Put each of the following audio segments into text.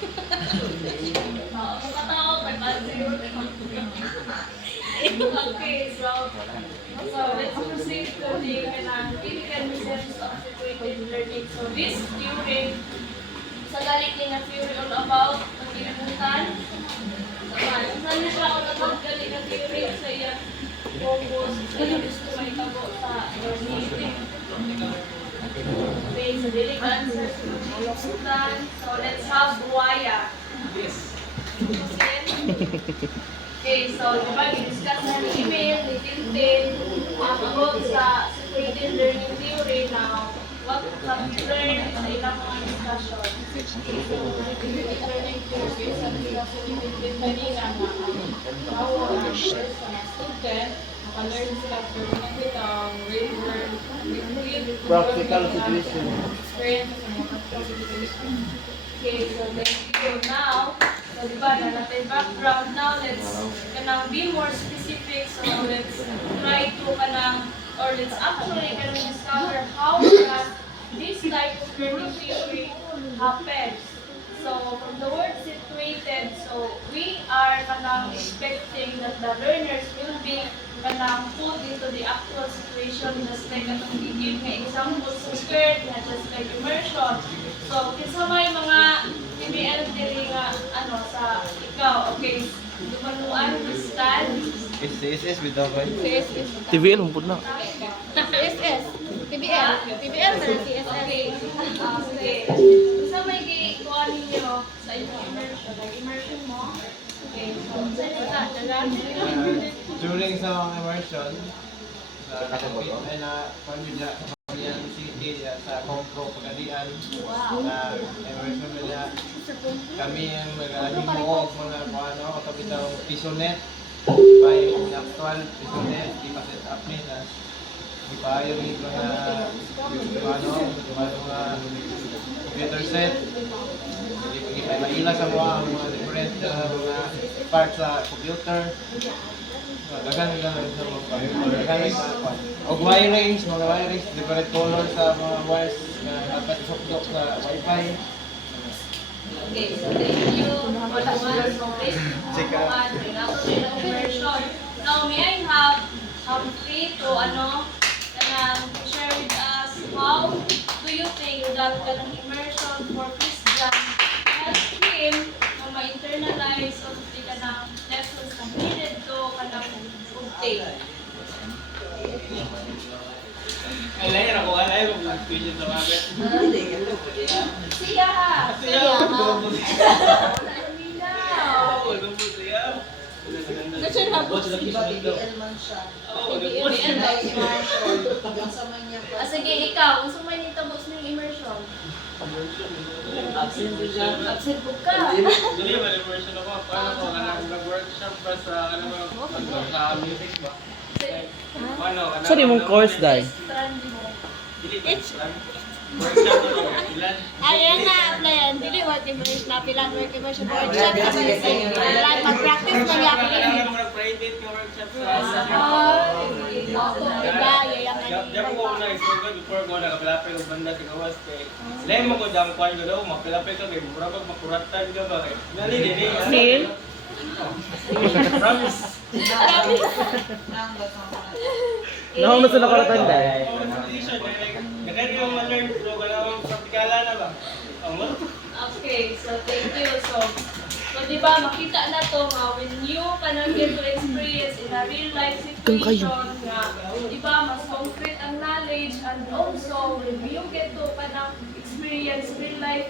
Katao, okay, so let's proceed to the clinical research of situated learning. So this theory, sa galing din na theory all about ang ginabutan. Saan na siya all about galing na theory sa iyang focus, sa iyang gusto maitabo sa learning. Okay, so daily answers to the ginabutan. So let's have Buaya. Yes. Okay, so diba, i-discuss na ni email, ni Tintin, about sa situated learning theory now, what have you learned sa ilang mga discussion. Okay, so situated learning theory, sa discussion ni Tintin kanina na how ang student, naka-learn sila for ang real world, practical situation. Experience sa mga practical situation. Okay, so thank you. Now, so diba, na natin background. Now, let's be more specific. So, let's try to let's actually discover how that this type of learning theory happens. So, from the word situated, so we are expecting that the learners will be put into the actual situation, just like atong give nga example sa skirt, just like immersion. So, kinsa may mga PBL diri nga sa ikaw, okay, dumanuan na stand. SSS with the CSS. TVL mo na. CSS. PBL. PBL na CSS. Okay. Okay. Kinsa may gikuan ninyo sa inyong immersion? Like immersion mo? Okay. So, during sa immersion, sa Pamilya City sa Kongko Pagadian, na immersion nila, kami ang mag-alimuog mga kapitaw pisonet, by actual pisonet, di pa set up nila, di pa yung mga computer set, hindi pa maila sa mga different mga parts sa computer. Dagan sa mga og wirings, mga wirings, different color sa mga wires na dapat isukdok sa wifi. Okay, so thank you. Immersion. Now, may I have Humphrey to share with us how do you think that immersion for Christian helps him na ma-internalize of the lessons na needed to obtain? Alay ra ko alay ko question sa mga. Siya! Sige, ikaw, gusto mo yung tabos ng immersion? Absent book ka. Dili ba immersion ako? Paano ko nag-workshop ba sa music ba? Sorry mong course dai. Ayan na, applyan. Dili work immersion na pilang work immersion workshop sa music. Mag-practice na niya. Private workshop sa Diba, yayaman. Diyan ko na isugod before ko nakapilapil og banda sa gawas kay. Dahil mo ko dang kwan ko daw mapilapil ka kay mura pag makuratan ka ba kay. Dali dili. Sil? Promise. Nahong na sa nakalatan dai. Nakari yung ma-learn pero walang praktikala na ba? Okay, so thank you. So di ba makita na to nga when you get to experience in a real life situation nga di ba mas concrete ang knowledge, and also when you get to experience real life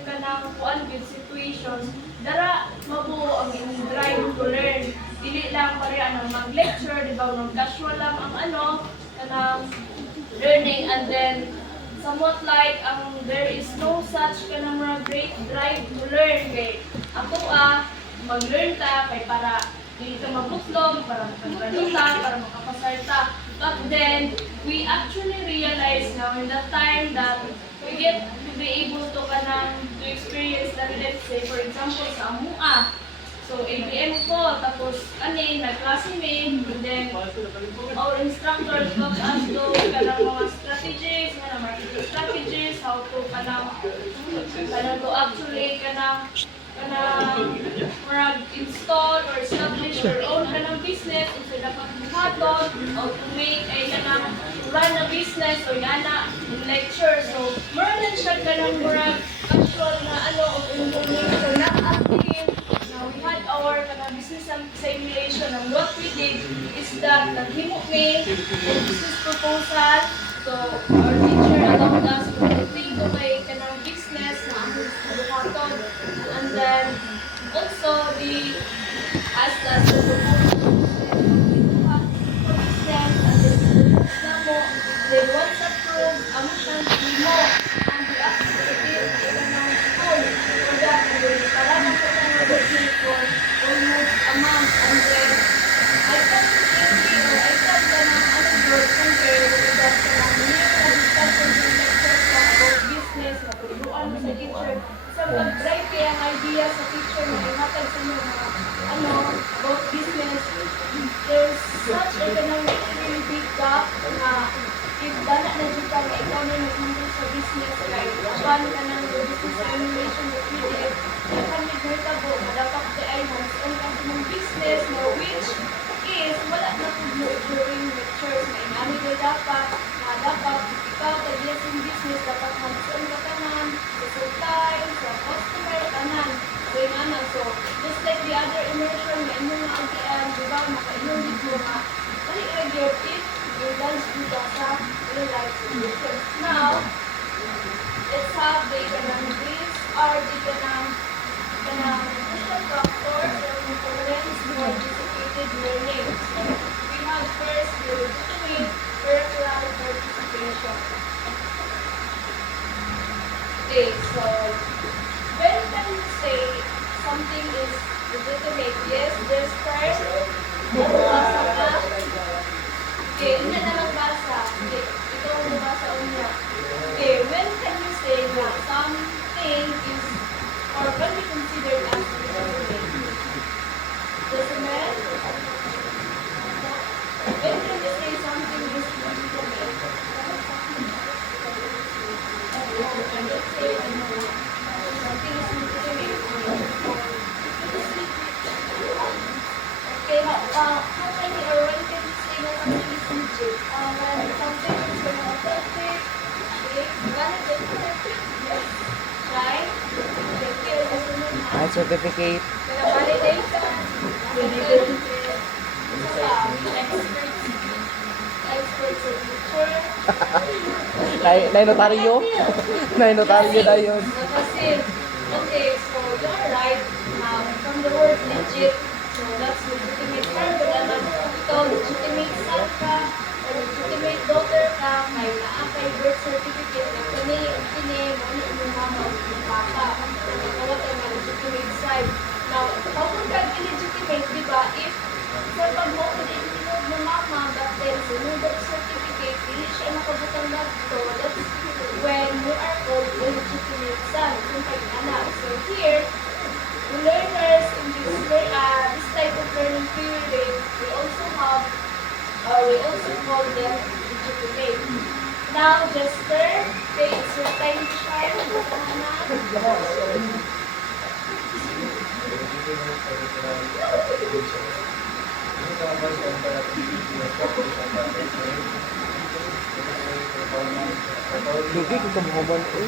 kuan with situations, dara mabuo ang inyong drive to learn. Dili lang pare mag-lecture, di ba casual lang ang learning, and then somewhat like there is no such mga great drive to learn kay ako mag-learn ta kay para hindi ka mabutlog, para magkagraduta, para makapasar ta. But then we actually realize now in the time that we get to be able to experience that, let's say for example sa AMUA. So ABM ko, tapos nag-klase and then our instructors taught us to mga strategies, marketing strategies, how to to actually murag install or establish your own kanang business instead of buhaton or to make ay kanang run a business o yana in lecture. So, murag siya kanang murag casual na ano of information not active. Now, we had our kanang business simulation and what we did is that naghimo me ng business proposal. So, our teacher allowed us to think of a kanang business na ang buhaton. And then, also, they asked us to propose then once approved, ang siyang mo ang the-activate ng school. For that, para na po tayo mag-receive for almost a month. And then, I thought thinking, or I thought na ng ano girl, compare with that na niya na discussion yung lectures na about business, na turuan mo sa teacher. So, mag-drive kaya ang idea sa teacher na ihatag sa inyo mga ano, about business. There's such a really big gap na if dana na dito ka na ikaw na nag-handle sa business, like, paano ka ng business simulation that we did, yung kami nagtabo, madapak di ay hands-on kasi ng business, na which is, wala na po during lectures, na inami na dapat, ikaw, taglas yung business, dapat hands-on ka tanan, sa supply, sa customer, tanan. So, yun ano, so, just like the other immersion, na inyong naagian, di ba, maka-inyong dito nga, mali-regular if you guys do that sa real life situations. Now, let's have the kanang briefs or the kanang social factors or components for participated learning. So, we have first the legitimate curricular participation. Okay, so when can you say something is legitimate? Yes, there's first, nabasa ka. Okay, hindi na magbasa. Okay, ito ang nabasa unya. Okay, when can you say that something is, or when we consider as legitimate? Legitimate? When can you say something is legitimate? Let's say, something is legitimate. Okay, how many or when can you say that something is legit? When something is authentic, okay, valid, yes, right? Okay, susunod na. certificate. Kaya validation, expert signature. Notaryo? Notaryo na yun. Kasi, okay, so you're right. From the word legit, so that's legitimate term. But naman, ikaw legitimate son ka, or legitimate daughter ka, may naakay birth certificate, na kani, muna yung mama o yung papa. So, nakawat ang mga legitimate side. Now, kapag ka-illegitimate, di ba, if sa pag-vote na include ng mama, but then sa new birth certificate, hindi siya nakabutang na ito, that's when you are called illegitimate son, kung kayo anak. So here, the learners in this type of learning period, we also call them legitimate. Now, Jester, okay, it's your time to shine. Lugi kung kamuhaman ko.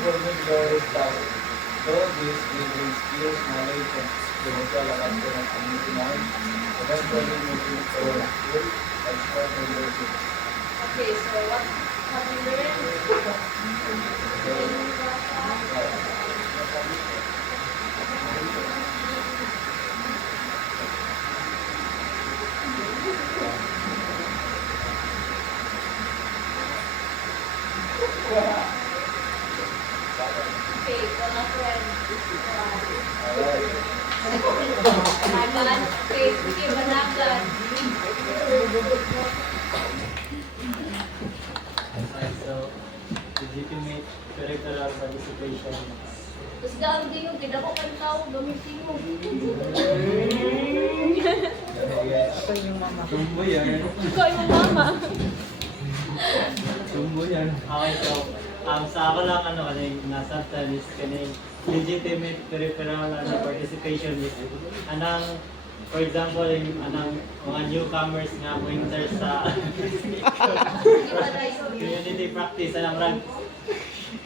So this will bring skills, knowledge, and spiritual advancement of community knowledge. Eventually moving toward full expert leadership. Okay, so what have you learned? Okay, so my friend. Okay, sige, managan. So, legitimate curricular participation. Tapos gaang din yung pinako kan tao, gamitin mo. Tumbo yan. Ikaw yung mama. Tumbo yan. Okay, so, sa ako lang, nasa studies, legitimate peripheral participation is anang for example yung anang mga newcomers nga pointers sa community practice anang rag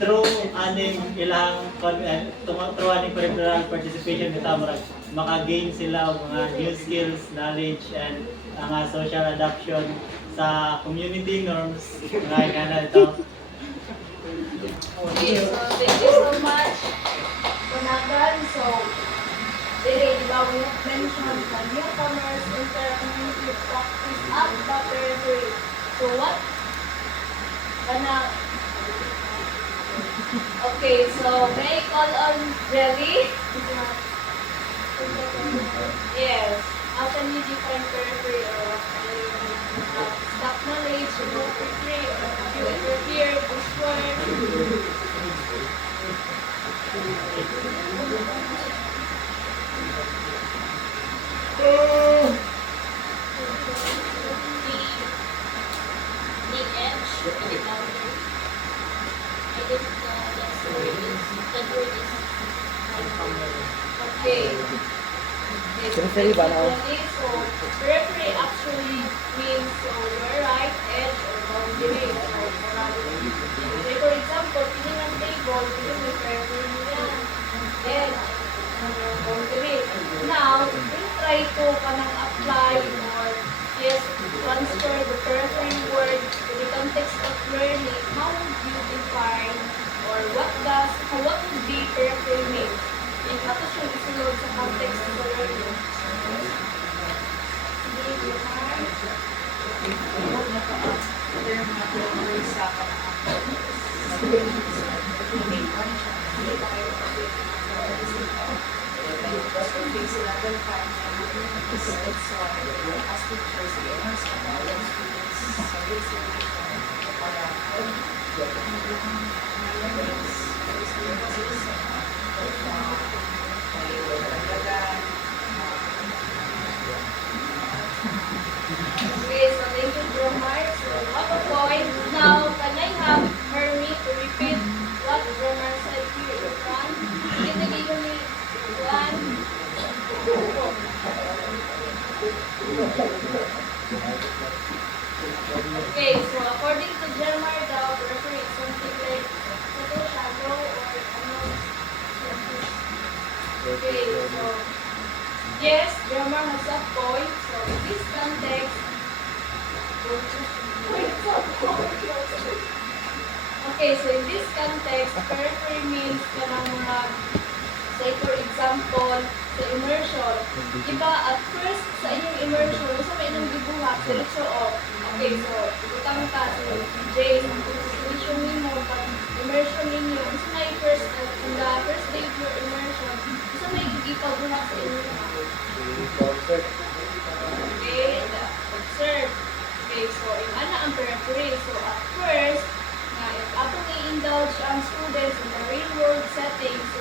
through aning ilang through aning peripheral participation kita murag maka-gain sila og mga new skills, knowledge and mga social adaption sa community norms nga kana ito. Okay, so thank you so much, Kunagan. So, di ba we have mentioned the newcomers inter-community practice at the periphery. So what? Okay, so may I call on Jelly? Yes. How can you define periphery or stock knowledge, periphery, you interfere, buzzword? The edge, the boundary. I think that's the word is, Okay. Periphery ba na? So, periphery actually means so your right edge or boundary. So, say for example, pili ng table, pili mo yung periphery niya. Edge. Boundary. Now, we'll try to apply or yes, transfer the periphery word to the context of learning. How would you define or what would be periphery means? And ato siyang isunod sa context of learning. Okay, so thank you, Dromar. So, what a point. Now, can I have Hermie to repeat what Dromar said here in front? Can you give me one? Okay, so according to Dromar, the periphery is something like photo shadow or ano. Okay, so yes, Dromar has a point. So in this context, okay, so in this context, periphery means kanang mga, say for example, sa immersion. Diba, at first, sa inyong immersion, gusto may inyong gibuhat, diretso o. Okay, so, ibutang ka, so, Jay, ang position ninyo, pag immersion ninyo, gusto may first, in the first day of your immersion, gusto may gipabuhat sa inyo. Okay, observe. Okay, so, yung ana ang periphery. So, at first, nga, if atong i-indulge ang students in the real-world setting, so,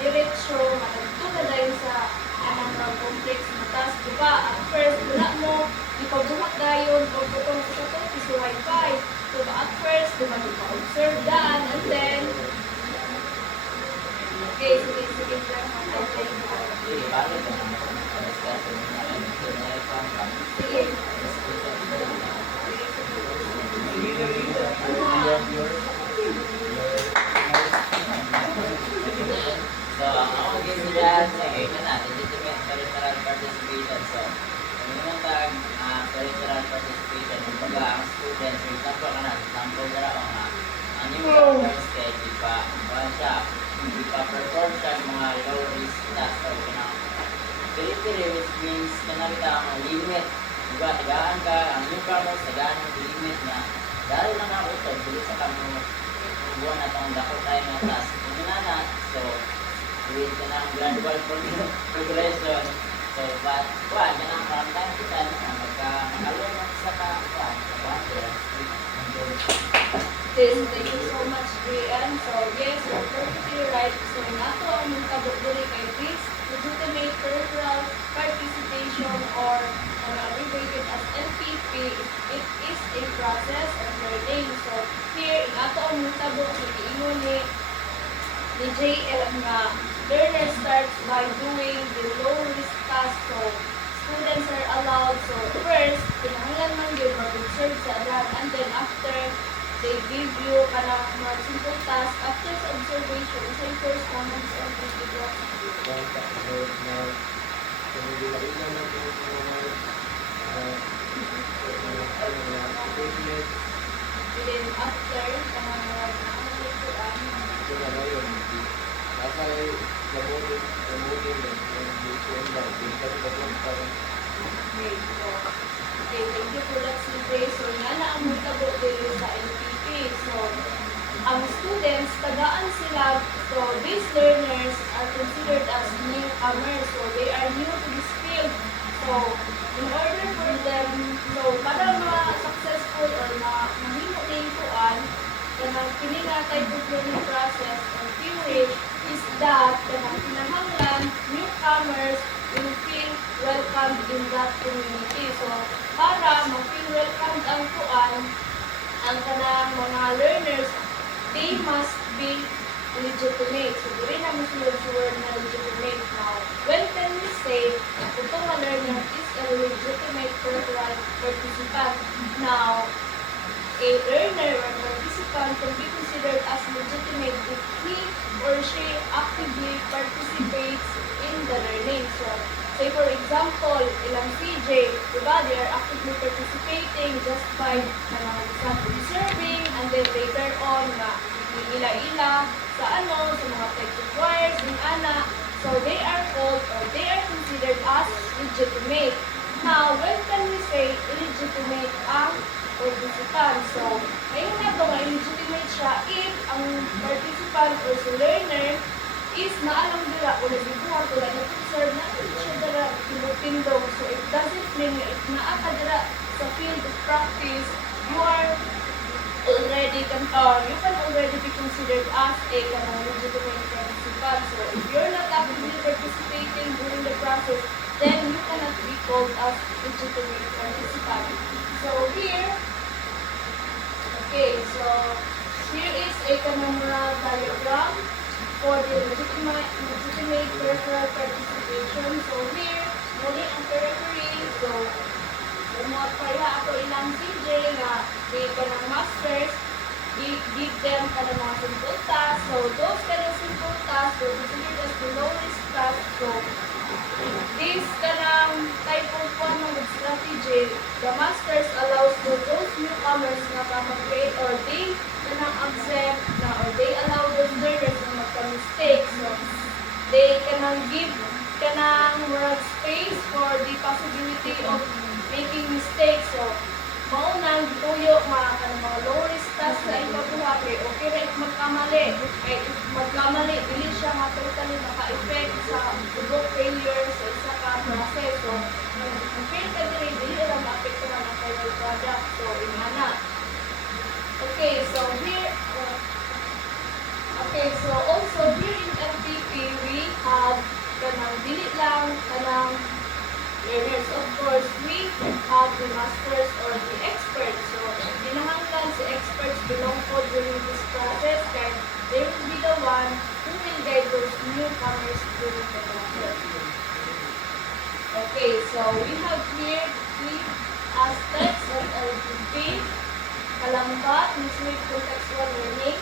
diretso, matagto na dahil sa anang complex matas. Diba, at first, wala mo, ipabuhat dayon, o butong sa ito, piso wifi. So, at first, diba, ipa-observe daan, and then, okay, sige, sige, So, ako ginagawa sa ito na, legitimate peripheral participation. So, kung naman tag peripheral participation, kumbaga ang students, for example ka na, example na ako nga, ang yung first di pa, di pa perform siya sa mga low risk task or periphery, which means kanalita ang limit. Diba, tagaan ka, ang newcomers, tagaan ang limit na dahil lang ako ito, bilis sa kami buwan na itong dako tayo na task. Kung na, so, with ka ng gradual progression. So, but, kuhan, yan ang maramdaman kita na magkalunod sa kuhan. Yes, thank you so much, Brian. So, yes, you're perfectly right. So, nato ang kabukbuli kay this legitimate peripheral participation or abbreviated as LPP, it is a process of learning. So, here, nato ang mutabok sa iingon ni ni JM nga learner starts by doing the low risk task. So students are allowed, so first kinahanglan man yun mag-observe sa that, and then after they give you kanang mga simple task after sa observation sa first moments of the video. Then after kanang mga nakakuan okay, so okay, thank you for that survey. So nga na ang mutabo dito sa NPP. So ang students, tagaan sila. So these learners are considered as newcomers. So they are new to this field. So in order for them, so para ma-successful or mahimo din kuan, kanang kini nga type of learning process or theory is that kanang kinahanglan newcomers will feel welcomed in that community. So para ma-feel welcomed ang kuan, ang kanang mga learners, they must be legitimate. So, dili na mo sulod sa word na legitimate. Now, when can we say kung itong mga learner is a legitimate peripheral participant? Now, a learner or participant can be considered as legitimate if he or she actively participates in the learning. So, say for example, ilang CJ, diba, they are actively participating just by observing, and then later on na ila-ila sa sa mga practice wires, yung ana. So they are called or they are considered as legitimate. Now, when can we say illegitimate ang participant? So, ngayon na ito, illegitimate siya if ang participant or si learner is naalam dira o nagbibuhat o nag-observe na siya dira tinutindog. So, it doesn't mean na if naa ka dira sa field of practice, you can already be considered as a legitimate participant. So, if you're not actively participating during the process, then you cannot be called as legitimate participant. So, here is a canonical diagram for the legitimate peripheral participation. So, here, muli ang periphery. So, mga kaya ako ilang CJ nga di ka ng masters, give them ka ng mga simple tasks. So, those kind of simple tasks were considered as the lowest task. So, this ka ng type of one ng strategy, the masters allows for those newcomers na mag-create or they ka ng accept na or they allow those learners na magka-mistake. So, they can give ka ng space for the possibility of making mistakes. So, maunang tuyo mga low-risk task sa ipabuha kay okay ra if magkamali. Kay if magkamali, dili siya totally maka-effect sa ubok failure sa isa ka process. So, kung fail ka dili lang maapektuhan ang final product. So, imana. Okay, so also here in FPP, we have kanang dili lang kanang learners. Of course, we have the masters or the experts. So, kinahanglan si experts belong po during this process and they will be the one who will guide those newcomers during the process. Okay, so we have here three aspects of LGP. Kalambat, mislead contextual learning.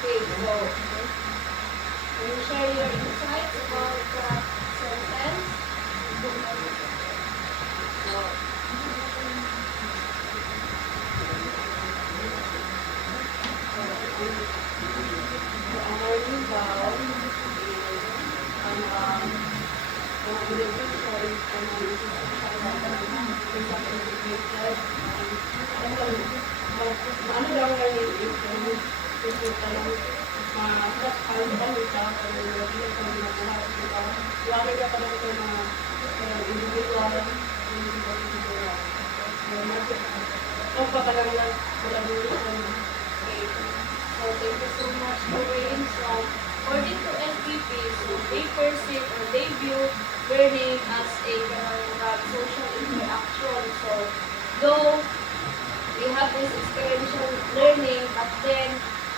Okay, so can you share your insights about that sentence? Ang learning daw is ang individual ano daw learning is ma-halkan siya o hindi ko ginagawa ito. Iwagay ka pa lang ito mga individual ang pagkakalang collaboration. Okay, so thank you so much, Lorraine. So, according to LPP, so they perceive or they view learning as a social interaction. So though we have this experiential learning, but then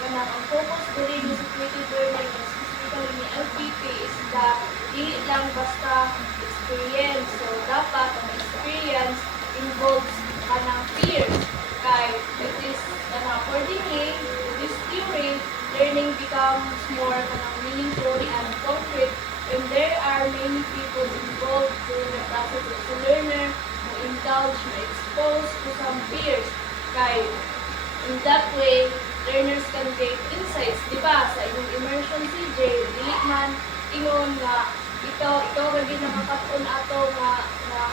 ang focus during this creative learning, specifically ni LPP, is that dili lang basta experience. So dapat ang experience involves kanang peers. Kay it is accordingly to this theory, learning becomes more meaningful and concrete when there are many people involved during the process of the learner who indulge, exposed to some peers. Kay in that way, learners can gain insights, di ba? Sa inyong immersion CJ, dili man ingon nga ikaw lagi nakakatun ato nga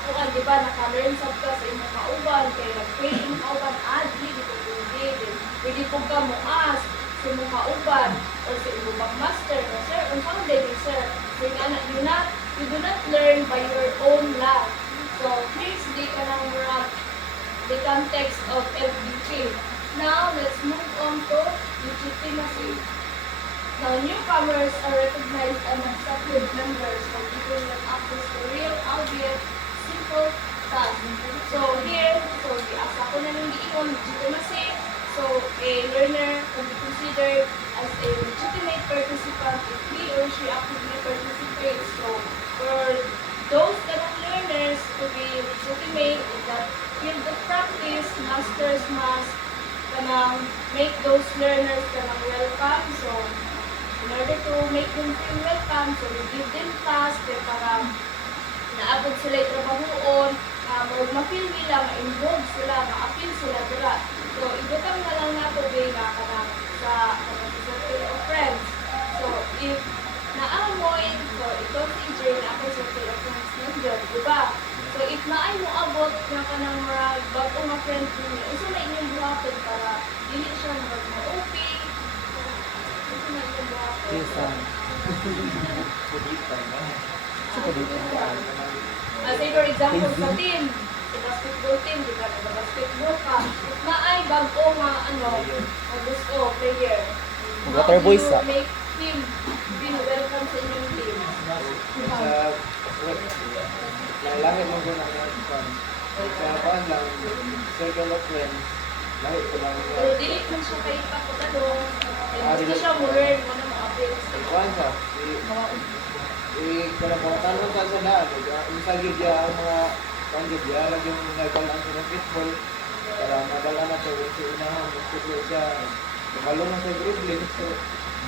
kuan, di ba? Naka-learn sab ka sa imong kauban, kay nag-training kauban, dili dito pwede po ka mo ask sa imong kauban or sa imong master, sir, unsa man din sir? Kaya anak, you do not learn by your own life. So, here's the the context of LPP. Now, let's move on to legitimacy. Now, newcomers are recognized and accepted members of giving them access to real, albeit simple tasks. So, here, the asa ko na nang giingon, legitimacy. So, a learner can be considered as a legitimate participant if he or she actively participates. So, for those kind of learners to be legitimate in that field of practice, masters must make those learners welcome. So, in order to make them feel welcome, so we give them tasks para naabot sila trabahoon, ma-feel nila, ma-involve sila, ma-appeal sila dira. So, ibutang na lang nato sa circle of friends. So, if naamoy, so ito si Jay na ako sa circle of friends nandiyon, diba? So, if naay mo abot na ka ng mga bagong mga friends ninyo, isa na inyong buhaton para dili siya mag-OP. Isa na inyong buhaton. Say for example, sa team, sa basketball team, di ba? Sa basketball ka, if naay bago nga, gusto, player, how do you make him feel welcome sa inyong team? Lahi mo ko na yan. Sa paan lang, circle of friends, lahi ko lang. Pero dili man siya kayo pa kung ano, gusto siya mo learn mo na ma-appeal. Kuhan sa, kanapangatanong ka sa daan, umisagid ya ang mga panggid ya, lagi yung nagkalaan sa basketball, para madala na siya, gusto unahan, gusto siya, kumalo na sa dribbling, so,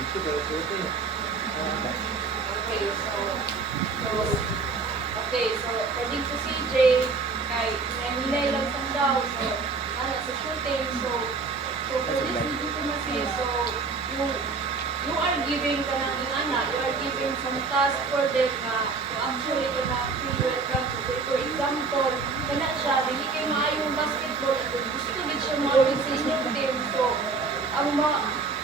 gusto ka, so ito yun. So according to CJ, kay hinay lang sang daw, so sa shooting, so for this legitimacy, so you are giving you are giving some task for them to actually feel welcome. So for example, siya, dili kayo maayong basketball, at gusto din siya maawin sa inyong team. So, ang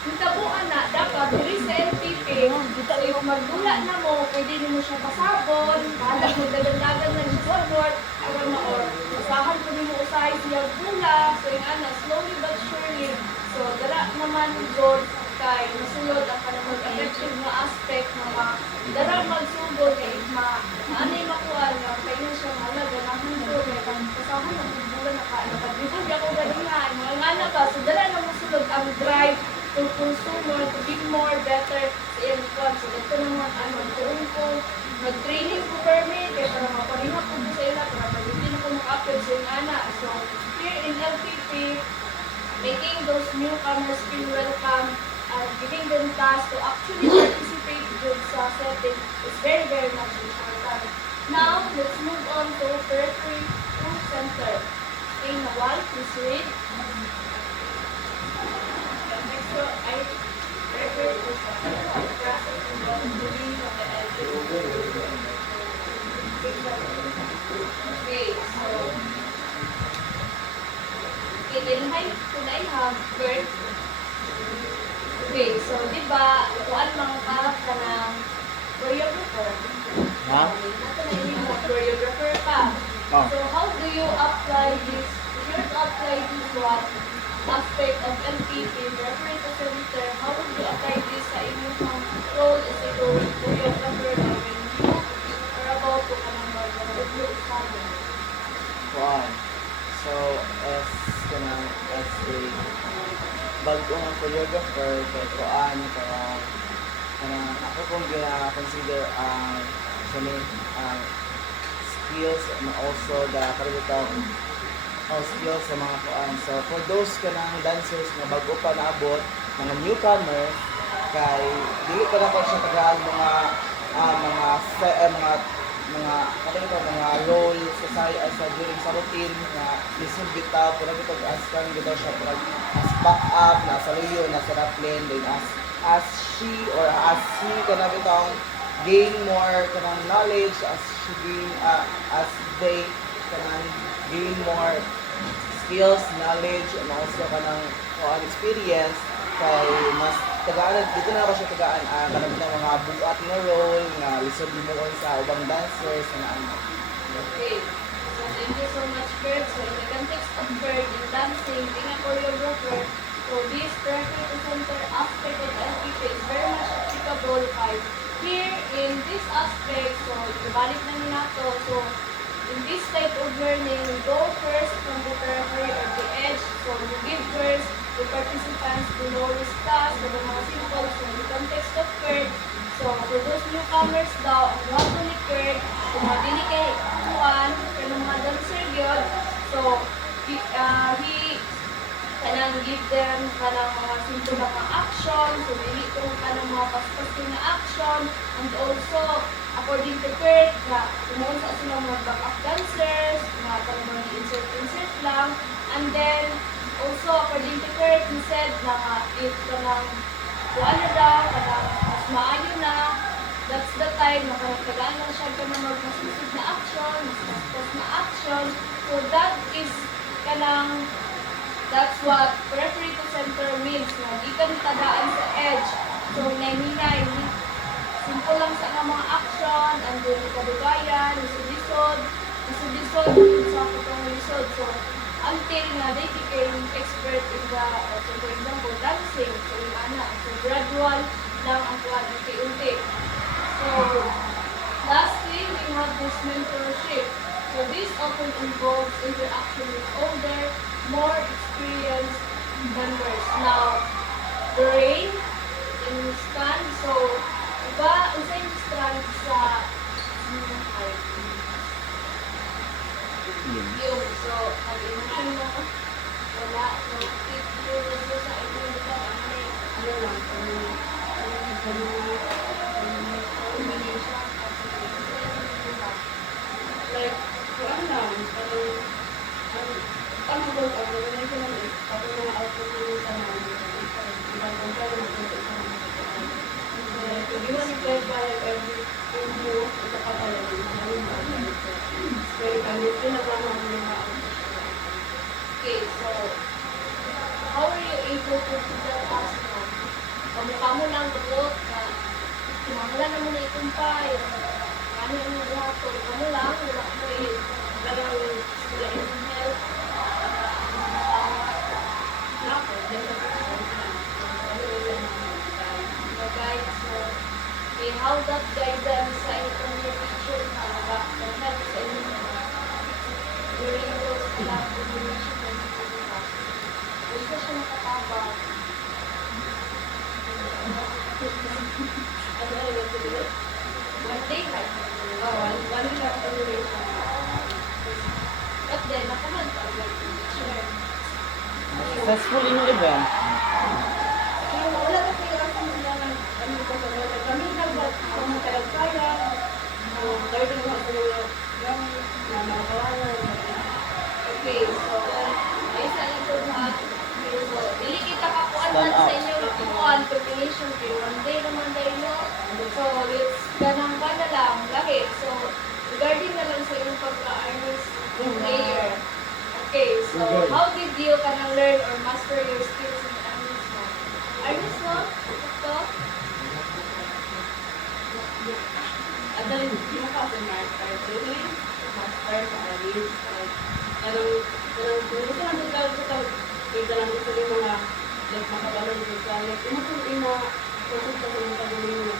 hitabuan na, dapat, diri sa LPP, so if magdula na mo, pwede mo siya pasabon, bahala mo dagan-dagan na siya sa board, or usahan ko mo usahay siya gula, so yung slowly but surely, so dara naman God, kay masulod ang kanang effective na aspect na dara magsugod kay maanay makuha nga kayo siya malaga na hunto kay pasahan ang bulan nakadribble di ako ganihan mga ngana ba so dara na masulod ang drive to consumer to be more better sa iyang kwan. So dito naman tuon ko nag-training ko permit kaya para mapalinga ko sa ila para pag-hindi na ko maka-appeal sa iyong ana. So here in LPP, making those newcomers feel welcome and giving them tasks to actually participate in sa setting is very, very much important. Now, let's move on to periphery to center. Okay, Nawal, please read. The next one, periphery to center. The process involves the reading of the elders. Okay, so, then I have birth. Okay, so di ba, kuan mga ka ng choreographer? Ha? Nato na yung mga choreographer ka. So how do you apply this? If you apply this one, aspect of LPP, referring to center, how would you apply this sa inyong role as a choreographer na when you are about to review example? Kuan. So, as kanang as a bagong choreographer kay kuan kanang ako kung gina-consider ang ang skills and also the kaributang skills sa mga kuan. So, for those kanang dancers na bago pa naabot, mga newcomers, kay dili pa na ko siya tagaan mga role sa during sa routine na lisod bitaw pura bitog as kan bitaw siya pura as back up na sa luyo na sa raplin then as she or as he kana bitaw gain more kanang knowledge as she gain as they kanang gain more skills, knowledge, and also kanang experience kay mas tagaan dito na ako siya tagaan kanang mga buat nga role nga lisod mo sa ubang dancers na ano. Okay. So thank you so much, Bert. So in the context of Bert in dancing, being a choreographer, so this referee to center aspect of LPP is very much applicable kay here in this aspect. So ibalik na nila to. So in this type of learning, we go first from the periphery or the edge. So you give first the participants to low-risk task for the mga simple. So in the context of Kurt, so for those newcomers daw, ang wato ni Kurt, so madili kay kuan, pero mga dancer yun. So he kanang give them kanang mga simple na mga action, so dili itong kanang mga paspas na action, and also according to Kurt, na tumuon sa sila mga backup dancers, na kanang mga insert lang, and then also according to Kurt, he said na if kanang kuan na daw, kanang mas maayo na, that's the time na kanang tagaan na siya kanang magmasusunod na action, mas paspas na action, so that is kanang that's what periphery to center means, na di ka nitadaan sa edge. So, nahinay, simple lang sa mga action, and then ikadugayan, lisod-lisod, sa katong lisod. So, until na they became expert in the, so for example, dancing. So, yung so gradual lang ang kuhan, unti-unti. So, lastly, we have this mentorship. So, this often involves interaction with older, more experienced members. Now, brain in stand, so iba usay yung strand sa yung so mag-emotion mo wala so if you gusto sa ito dito Ano lang, combination like, kuan lang, ang work out, organization lang is, kapag mga output yung sa namin, ibang control ng mga sa namin. Hindi mo ni-clarify every info sa kapala ng mga very candid, yun ang mga okay, so how are you able to do that as now? Kamukha mo lang buot na kumangala na mo na itumpay. Ano yung buhat ko? Kamu lang, wala mo parang sila yung help. Guide, so how that guidance sa inyong teacher na mag-help sa inyo during those collaboration na nito. Gusto siya nakatabang. One day like one day lang evaluation. But then, nakamad pa like teacher. Successful in your event. Pero wala na kayo kasi sila ng ano ko sa mga kami dapat kung kaya kayo din mo sa yung na makawalan. Okay, so isa lang po ha. Okay, so dili kita kakuan man sa inyo kuan preparation kay one day naman tayo no. So let's ganang ba na lang lahi. So regarding na lang sa inyong pagka-artist player. Okay, so how did you kanang learn or master your skills in artist mo? Artist mo? Ito? At dahil yung kasi master master sa artist pero gusto naman sa kita lang ito yung mga like makabalan ko ka like imo kung ina konsulta ko ng pagulong mo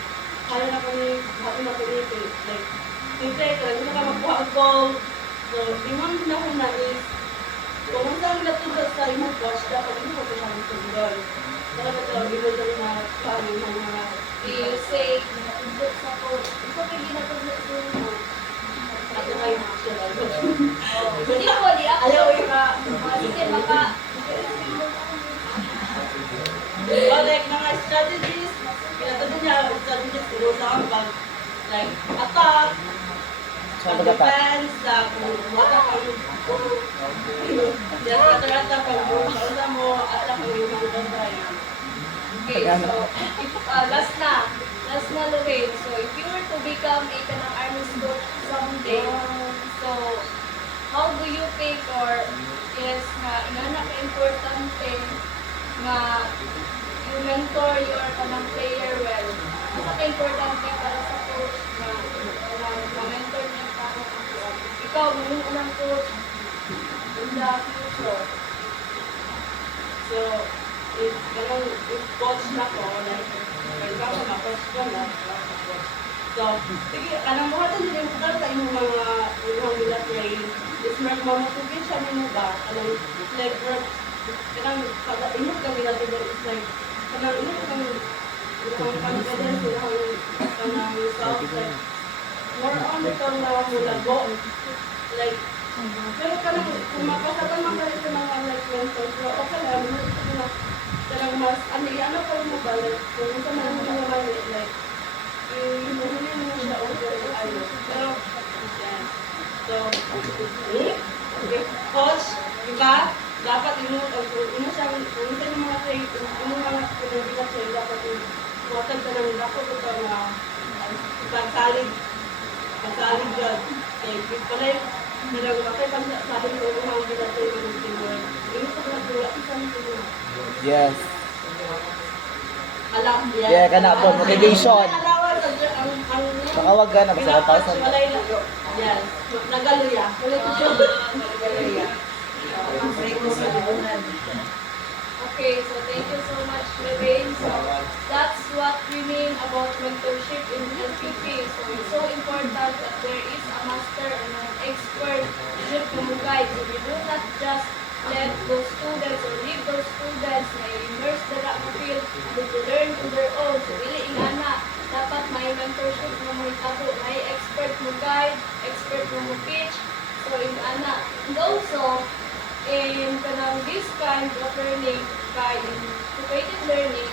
kaya na kami happy na pinito like siyempre kaya na ka magkuha ang goal so limang na is kung saan natuto sa imong coach dapat imo ko siya magtulog dapat ito ilo sa mga kami mga You say, natundot sa coach. Ito kay ginatundot sa mo. ako kayo sila Hindi ko, di ako. ayaw ka Sige, maka. or like mga strategies pinatulog niya strategies siguro sa ang pag like attack pag-defense sa kung wala kang just rata-rata pag sa mo attack ang iyong mga Okay, so, if, last na, Lorraine. So, if you were to become a kanang army's coach someday, so, how do you think or is nga inana ka importante nga you mentor your kanang player well? Ano ka importante para sa coach na ma-mentor niya para ikaw, yung unang coach in the future? so if coach na ko like ikaw ma-coach ko na so sige kanang buhatan din mo sa imong mga imong military is ma-motivate siya nimo ba kanang like work kanang imong military is like kanang imong confidence kanang self like more on itong mulago like pero kanang kung mapasatan man kayo sa mga like mentors so okay lang kanang mas ano pa mo ba like kung sa mga naman like hinuhuli mo siya over ayo pero yan so okay coach diba dapat imo siya kung sa mga train imo mga pinagila siya dapat watag ka ng dapat ito na pagsalig yun kaya palay nilang makay pag sabi ko mga ginatay ng teamwork imo sa mga tulak isang tulak Yes. alam yan Yeah, kana po motivation. alawan ang Makawag ka na basta 1,000. walay lago yes nagaluya walay ko siya nagaluya Okay, so thank you so much, Lorraine. So that's what we mean about mentorship in LPP. So it's so important that there is a master and an expert to guide. So we do not just let those students or leave those students na immerse the field to learn on their own. So really ingana, dapat may mentorship na mo itabo, may expert mo guide, expert mo teach. So ingana. And also, in this kind of learning, by integrated learning,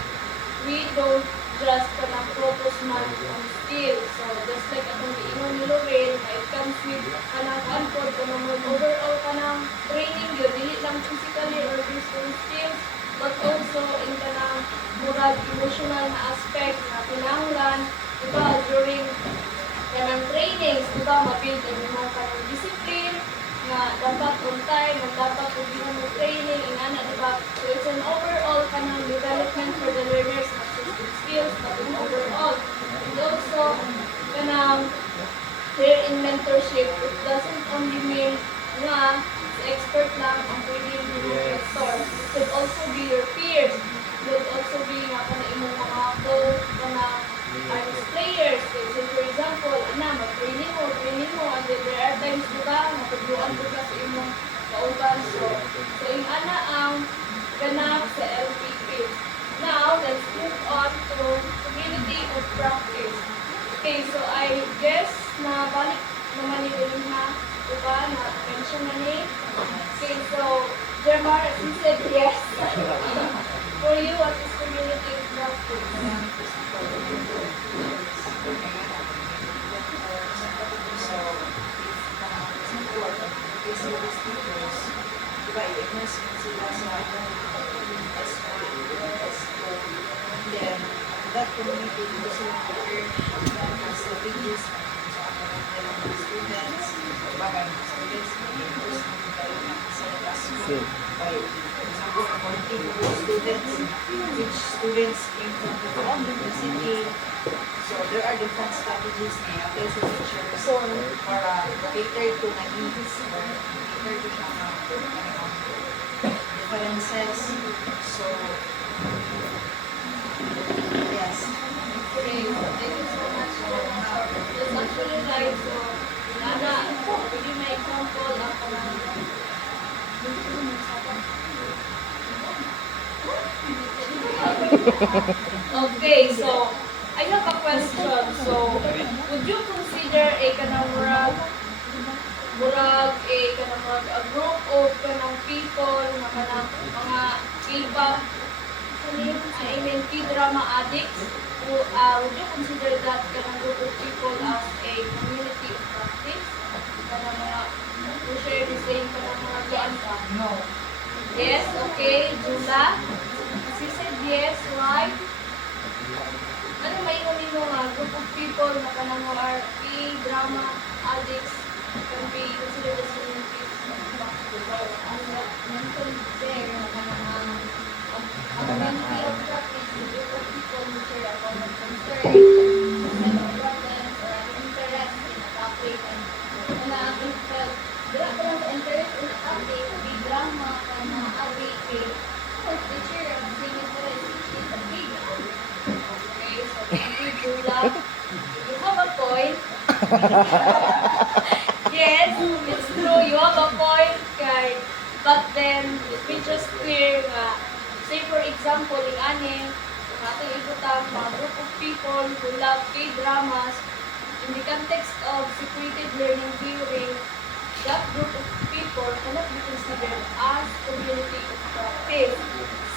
we don't just focus man on skills. So just like atong giingon ni Lorraine, it comes with kanang unfold kanang overall kanang training yun, dili lang physically or physical skills, but also in kanang moral, emotional na aspect na kinahanglan, diba, during kanang trainings, diba, ma-build ang imong kanang discipline, nga dapat on time, dapat kung mo training, ingana, diba? So it's an overall kanang development for the learners, not just in skills, but in overall. And also, kanang here in mentorship, it doesn't only mean nga the expert lang ang pwedeng mentor. It could also be your peers. It could also be nga kanang imong mga coach, kanang artist players. So for example, mag-training mo, and then there are times diba, natugluan ko ka sa imong kauban. So yung ang ganap sa LPP. Now, let's move on to community of practice. Okay, so I guess na balik naman ni na, diba, na-mention na ni. Okay, so Jermar, as you said yes. For you, what is community of practice? Then, that community will also learn as strategies ng students, bagay ng students, members, sa classroom. By example, according to students, which students came from the city. So, there are different strategies na apply sa teachers para cater to na needs or cater to siya na differences. So, yes. Okay, so thank you so much. That's actually right. So, Nana, give me example of Okay, so I have a question. So, would you consider a kanang murag a group of kanang people na kanang mga K-pop, I mean K-drama addicts? Would you consider that kanang group of people as a community of practice? Kanang mga who share the same kanang mga kuan ka? No. Yes, okay. Jula? She said yes, why? Ano maingon nimo nga group of people na kanang mga K-drama addicts can be considered as communities of practice? As what mentioned there, na kanang a community of practice is a group of people who share a common concern, a set of problems, or an interest in a topic. And dira ko lang sa interest in a topic, K-drama, kanang abi, because they share a same interest, which is a big okay, so thank you, Jula. You have a point. Yes, it's true. You have a point, guys. But then, let me just clear nga, say for example, yung aning, yung ating ibutang mga group of people who love K-dramas, in the context of separated learning theory, that group of people cannot be considered as community of practice.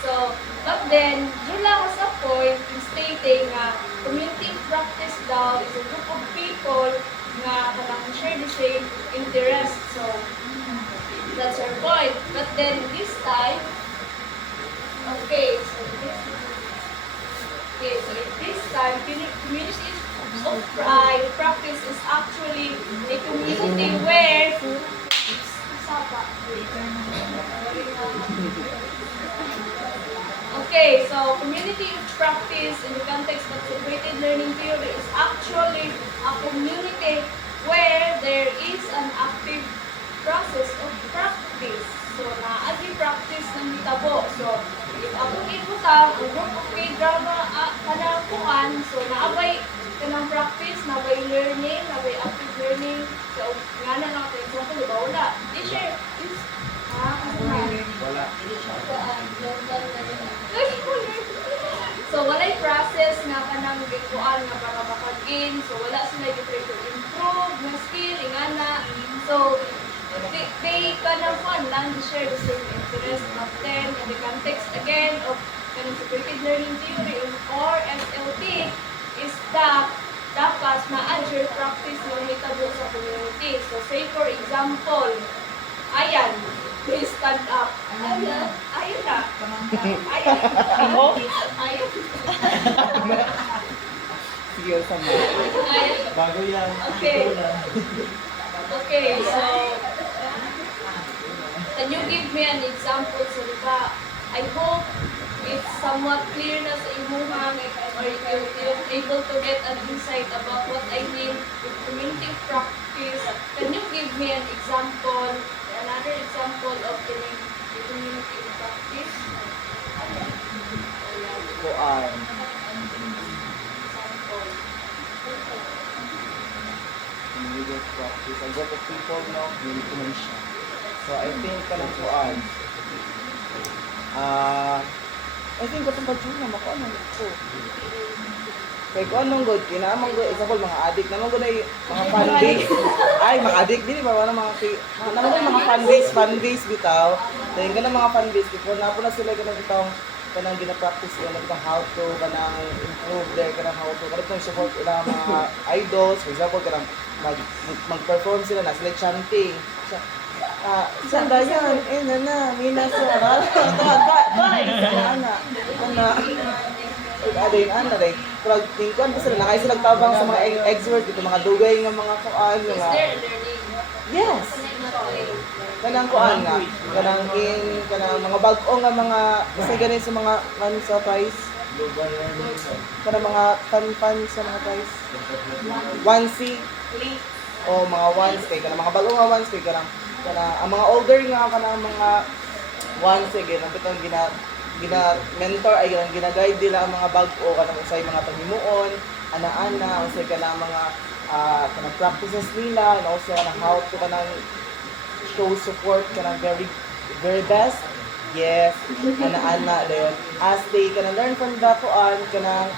So, but then, Jula has a point in stating na community of practice daw is a group of people nga kanang share the same interest. So, that's her point. But then, this time, okay, so this time, community of practice is actually a community where okay, so community of practice in the context of separated learning theory is actually a community where there is an active process of practice. So, naagi practice ng hitabo. So, if akong ibutang, ang group of K-drama kanang kuhan, so naabay kanang practice, naabay learning, naabay active learning. So, nga na lang ito, example, diba? Wala. Di share. Kasi na. Wala. So, walay process nga kanang gikuan nga para makag-gain. So, wala sila i-try to improve na skill, ingana. So, they kanang fun lang to share the same interest. But then, in the context again of kanang separated learning theory or SLT, is that dapat na-adjure practice ng hitabo sa community. So, say for example, ayan, please stand up. Ayan, ayan na. Ayan. Ayan. Sige, sama. Ayan. Bago yan. Okay. Ito lang. Okay, so, can you give me an example? So, diba, I hope it's somewhat clear na sa imuhang or you're able to get an insight about what I mean with community practice. Can you give me an example, another example of the community practice? Kuan. Community of practice. A group of people, no? Communication. So, I think kanang kuan. I think katong pagtuna mako ano ko. Kay ko anong good, kinamang good, example mga addict naman good ay mga fan base. Ay, mga addict dili ba wala mga naman mga fan base bitaw. Dahil kana mga fan base before na po na sila kanang bitaw kanang gina-practice kanang bitaw how to kanang improve their kanang how to kanang support ilang mga idols, for example kanang mag-perform sila na sila chanting. Sanda yan, nana, minasara. Ada yung ana day. Pero tingkon pa sila, nakay sila tabang sa mga experts dito, mga dugay nga mga kuan Is nga. there learning? Yes. Kanang kuan nga, kanang mga bag-o nga mga kasi ganin sa mga sa price. Kanang mga pan sa mga price. Onesie. O mga ones kay kanang mga bago nga ones kay kanang ang mga older nga kanang mga once again ang bitong mentor ay gina-guide nila ang mga bag-o kanang usay mga paghimuon, ana-ana, usay kanang mga kanang practices nila, and also kanang how to kanang show support kanang very best. Yes, ana-ana dayon. As they kanang learn from the kuan kanang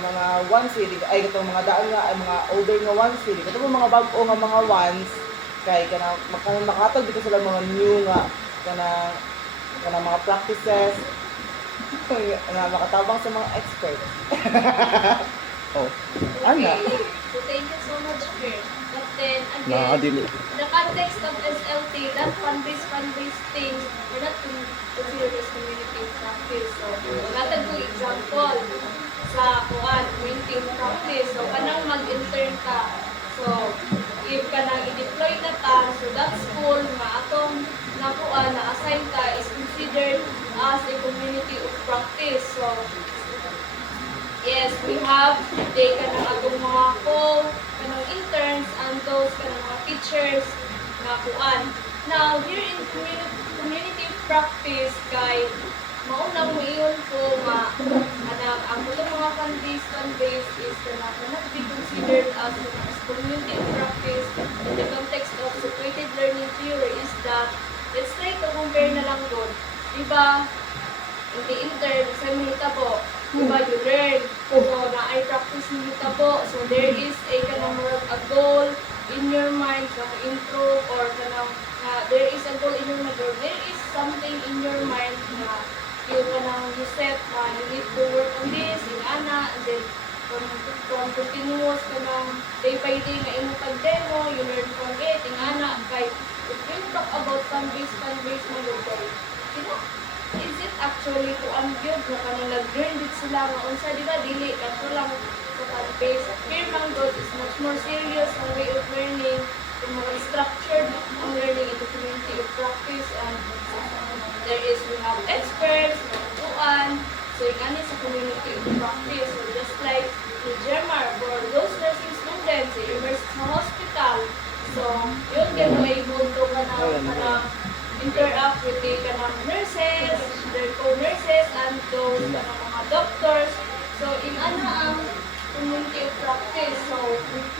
mga ones ay katong mga daan nga ay mga older nga ones katong mga bag-o nga mga ones kay kanang makatag dito sila mga new nga kanang mga practices na makatabang sa mga experts. Oh, ana. So thank you so much, Fer. But then again, the context of SLT, that fund-based thing, we're not considered as community practice. So, natag ko example sa community practice. So, kanang mag-intern ka. So, if kanang i-deploy na ta, so that school nga atong na-assign ka is considered as a community of practice. So, yes, we have they kanang atong mga kanang interns and those kanang mga teachers na kuan. Now, here in community practice kay mauna mo iyon ko nga ang mga fund-based is cannot be considered as community practice in the context of situated learning theory is that let's try to compare na lang doon. Diba, in the intern, sa mahitabo, diba, you learn. So, na ay practice mahitabo. So, there is a kanang a goal in your mind to improve or kanang there is a goal in your mind or there is something in your mind na you set na you need to work on this, in ana, and then from continuous kanang day by day na imong pag-demo, you learn from it, in ana, kay if you talk about fund-based mo kay is it actually to unbuild na kanang nag-learn dit sila nga unsa di ba dili kaso lang sa fund-based. Here Manggod is much more serious ang way of learning, yung mga structured ang learning into community of practice, and we have experts, tuan, so yung sa community of practice. So just like the GEMAR, for those nursing students, immersed sa hospital, so yun can be able to kanang interact with the kanang nurses, their co-nurses, and those kanang mga doctors. So in ang community of practice. So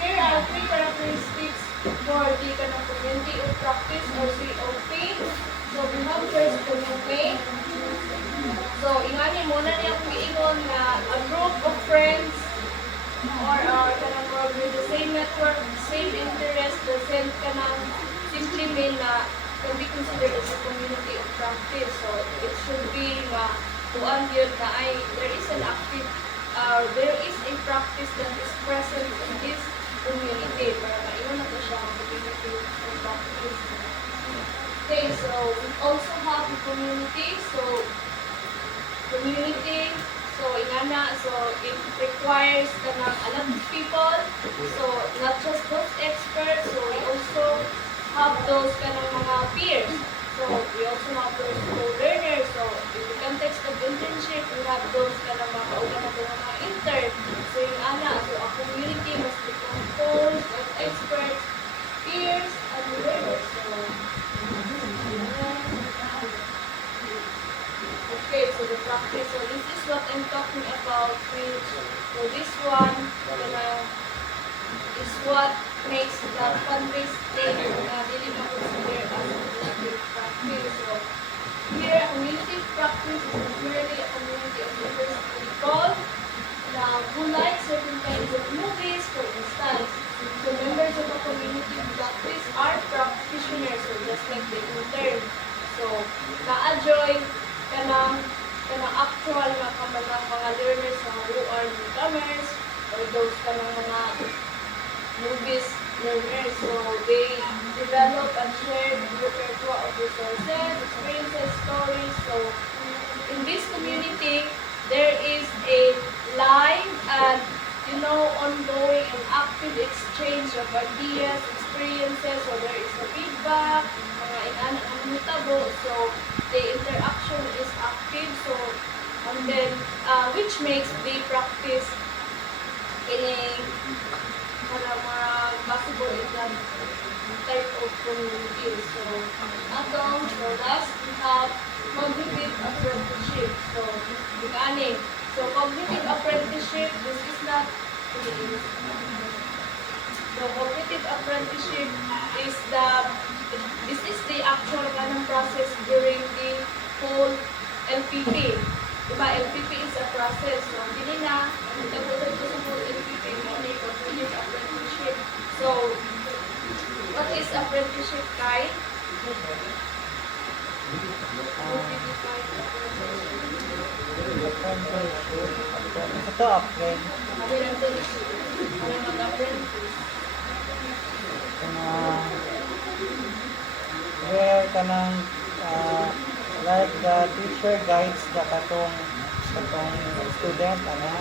here are 3 characteristics for the kanang community of practice or COP. So we have first community. So ingani muna niya kung iingon na a group of friends or kanang with the same network, same interest, the same kanang simply mean na can be considered as a community of practice. So it should be na tuan yun na ay there is an active there is a practice that is present in this community para maiwan na to siya ang community of practice. Okay, so we also have the community. So ingana, so it requires a lot of people. So not just those experts, so we also have those kanang mga peers. So we also have those co-learners. So in the context of internship, we have those kanang mga kauban na mga intern. So ingana, so a community must be composed of experts, peers, and learners. Okay, so the practice. So this is what I'm talking about. So this one is what makes the fund-based thing really consider as a community practice. So here, a community practice is purely a community of different people who like certain kinds of movies, for instance. So members of a community practice are practitioners, so just like the intern. So na-enjoy kanang actual na kamanang mga learners who are newcomers or those kanang mga movies learners. So they develop and share the repertoire of resources, experiences, stories. So in this community, there is a live and ongoing and active exchange of ideas, experiences. So there is a feedback, mga inanak ang hitabo. So the interaction is active. So and then which makes the practice in a possible in that type of community. So, so last we have cognitive apprenticeship. So, gani. So, cognitive apprenticeship, this is not the cognitive apprenticeship is the actual ganang process during the whole LPP. Diba, LPP is a process. So, hindi na, nagtabutan ko sa whole LPP, may cognitive apprenticeship. So, what is apprenticeship, Kai? Ito, apren. Where kanang like the teacher guides the katong student, ano?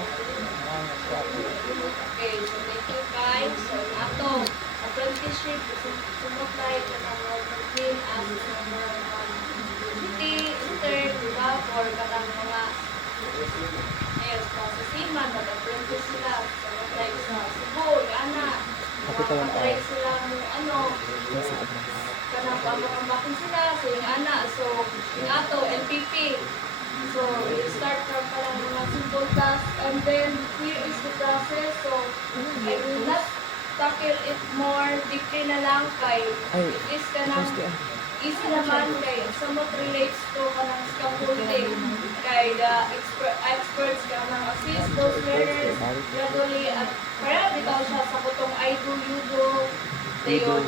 Okay, so thank you guys. So, ato, apprenticeship is sumuklay ka ng routine as number city, intern, diba? For katang mga sa Siman, mag-apprentice sila. So, like sa Cebu, Gana, makapatry sila mo, kanang pambakin sila, so yung so yung ato, LPP. So, we start from parang mga simple tasks, and then here is the process. So, I will not tackle it more deeply na lang kay it is kanang easy naman kay somewhat relates to kanang scaffolding kay the experts kanang assist those learners gradually at parang bitaw siya sa kutong I do, you do, dayon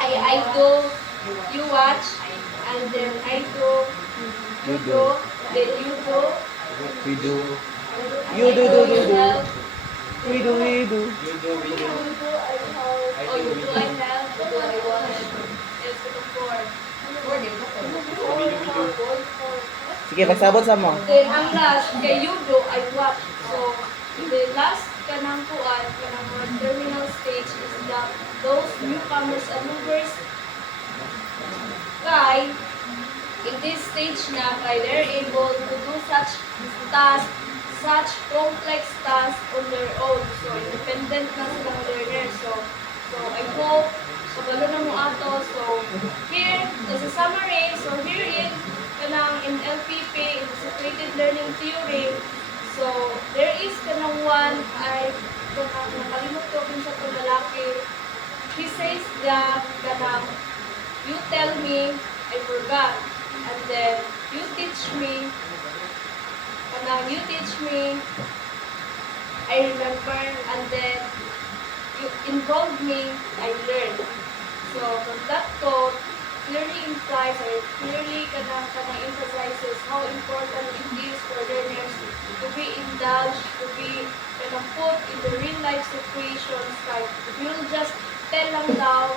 I do, you watch, and then I do, you do, then you do, We do. you do, you help, We do. you do, I help, oh you do, I help, you do, I watch, yes, ito four. Sige, pagsabot sa mo. Then ang last, kay you do, I watch. So, the last kanang kuan, kanang more terminal stage is those newcomers and movers kay in this stage na kay they're able to do such tasks, such complex tasks on their own. So, independent na silang learners. So I hope kabalo na mo ato. So, here, as a summary, so here in LPP, in the Situated Learning Theory, so there is kanang one, nakalimot ko kung sa lalaki. He says that kanang, you tell me, I forgot. And then, you teach me, you teach me, I remember. And then, you involve me, I learn. So, from that quote, clearly implies or clearly emphasizes how important it is for learners to be indulged, to be put in the real life situations. Like, if you'll just tell lang daw,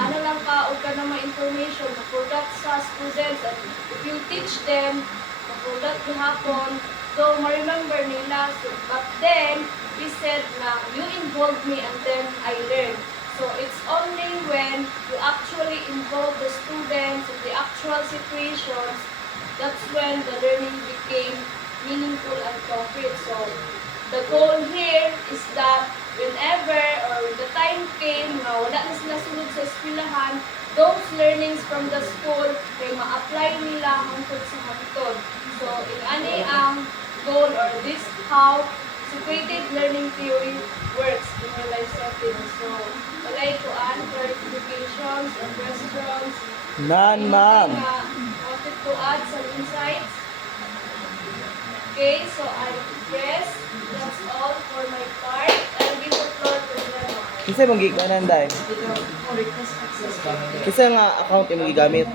ano lang ka, o ka na ma-information, ma-forgot sa students, and if you teach them, ma-forgot gihapon, so ma-remember nila. So, but then, he said na, you involve me and then I learn. So, it's only when you actually involve the students in the actual situations, that's when the learning became meaningful and concrete. So, the goal here is that whenever or when the time came na wala na sila sunod sa eskwelahan, those learnings from the school may ma-apply nila hangtod sa hangtod. So, ani ang goal or this how situated learning theory works in your life setting. So, walay kuan, clarifications or questions. None, ma'am. Wanted to add some insights. Okay, so I guess that's all for my part. I'll give the floor to Glenmar. Kasi mong gikanan dahil. Kasi nga account yung magigamit.